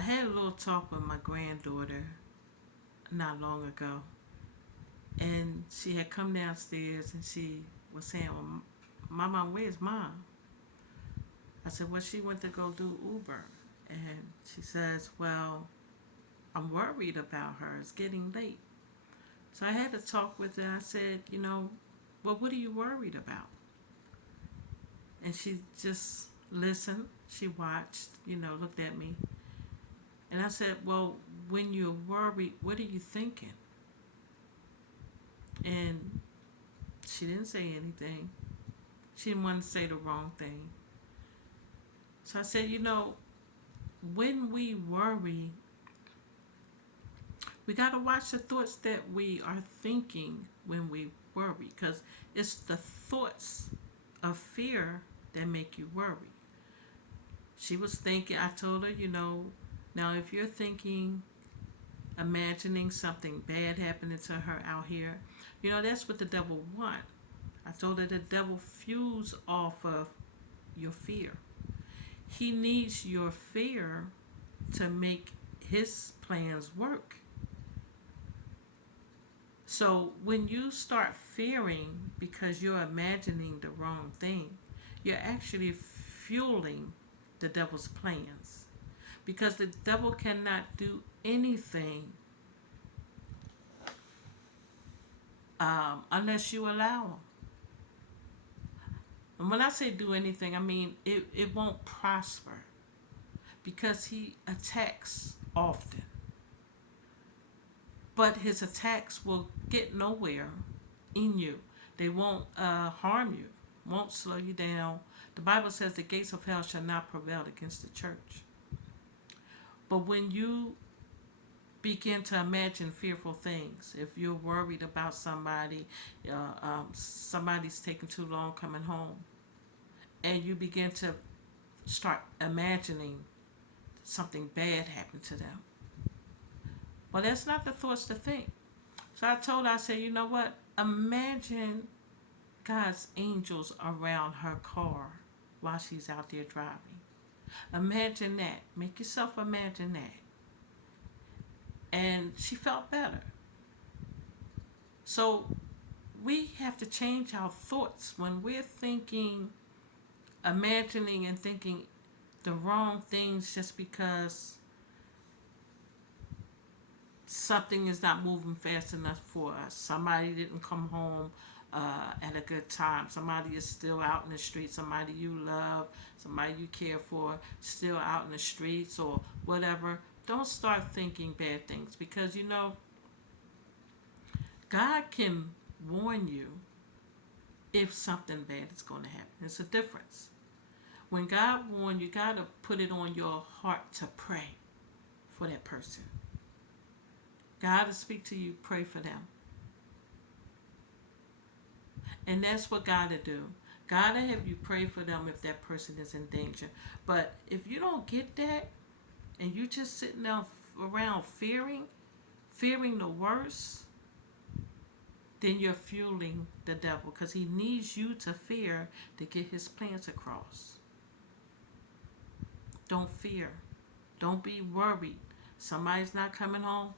I had a little talk with my granddaughter not long ago, and she had come downstairs and she was saying, well, Mama, where's Mom? I said, well, she went to go do Uber. And she says, well, I'm worried about her. It's getting late. So I had to talk with her. I said, well, what are you worried about? And she just listened. She watched, looked at me. And I said, well, when you're worried, what are you thinking? And she didn't say anything. She didn't want to say the wrong thing. So I said, when we worry, we got to watch the thoughts that we are thinking when we worry, because it's the thoughts of fear that make you worry. She was thinking, I told her, now if you're thinking, imagining something bad happening to her out here, that's what the devil wants. I told her the devil fuels off of your fear. He needs your fear to make his plans work. So when you start fearing because you're imagining the wrong thing, you're actually fueling the devil's plans. Because the devil cannot do anything unless you allow him. And when I say do anything, I mean it won't prosper because he attacks often. But his attacks will get nowhere in you. They won't harm you, won't slow you down. The Bible says the gates of hell shall not prevail against the church. But when you begin to imagine fearful things, if you're worried about somebody, somebody's taking too long coming home, and you begin to start imagining something bad happened to them, well, that's not the thoughts to think. So I told her, I said, you know what? Imagine God's angels around her car while she's out there driving. Imagine that. Make yourself imagine that. And she felt better. So we have to change our thoughts when we're thinking, imagining and thinking the wrong things just because something is not moving fast enough for us. Somebody didn't come home at a good time. Somebody is still out in the streets. Somebody you love, somebody you care for, still out in the streets or whatever. Don't start thinking bad things because God can warn you if something bad is going to happen. It's a difference. When God warns you, got to put it on your heart to pray for that person. God will speak to you, pray for them. And that's what God will do. God will have you pray for them if that person is in danger. But if you don't get that, and you just sitting there around fearing the worst, then you're fueling the devil because he needs you to fear to get his plans across. Don't fear. Don't be worried. Somebody's not coming home.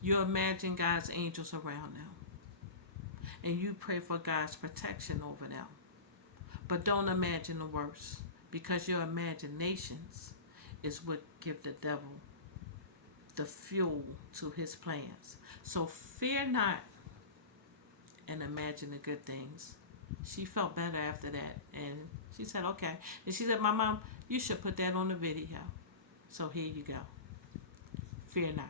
You imagine God's angels around them. And you pray for God's protection over them. But don't imagine the worst because your imaginations is what give the devil the fuel to his plans. So fear not and imagine the good things. She felt better after that and she said, okay. And she said, my mom, you should put that on the video. So here you go. Fear not.